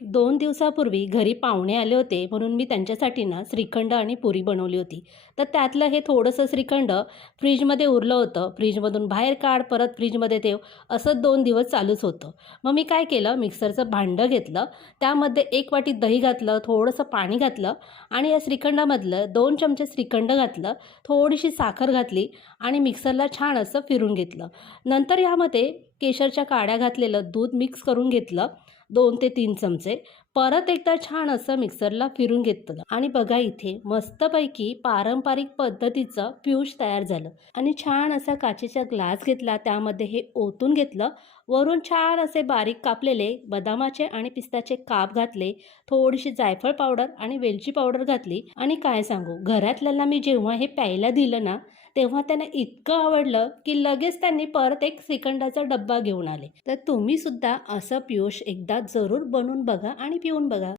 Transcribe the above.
2 दिवसापूर्वी घरी पाहुणे आले होते म्हणून मी त्यांच्यासाठी ना श्रीखंड आणि पुरी बनवली होती. तर त्यातलं हे थोडंसं श्रीखंड फ्रीजमध्ये उरलं होतं. फ्रीजमधून बाहेर काढ, परत फ्रीजमध्ये ठेव, असं 2 दिवस चालूच होतं. मग मी काय केलं, मिक्सरचं भांडं घेतलं, त्यामध्ये 1 वाटी दही घातलं, थोडंसं पाणी घातलं आणि या श्रीखंडामधलं 2 चमचे श्रीखंड घातलं, थोडीशी साखर घातली आणि मिक्सरला छान असं फिरून घेतलं. नंतर यामध्ये केशरच्या काड्या घातलेलं दूध मिक्स करून घेतलं 2 ते 3 चमचे. परत एकदा छान असं मिक्सरला फिरून घेतलं आणि बघा इथे मस्तपैकी पारंपरिक पद्धतीचं फ्यूज तयार झालं आणि छान असा काचेचा ग्लास घेतला, त्यामध्ये हे ओतून घेतलं. वरून छान असे बारीक कापलेले बदामाचे आणि पिस्त्याचे काप घातले, थोडीशी जायफळ पावडर आणि वेलची पावडर घातली आणि काय सांगू, घरातल्यांना मी जेव्हा हे प्यायला दिलं ना, तेव्हा त्यांना इतकं आवडलं की लगेच त्यांनी परत एक श्रीखंडाचा डब्बा घेऊन आले. तर तुम्ही सुद्धा असं पियुष एकदा जरूर बनवून बघा आणि पिऊन बघा.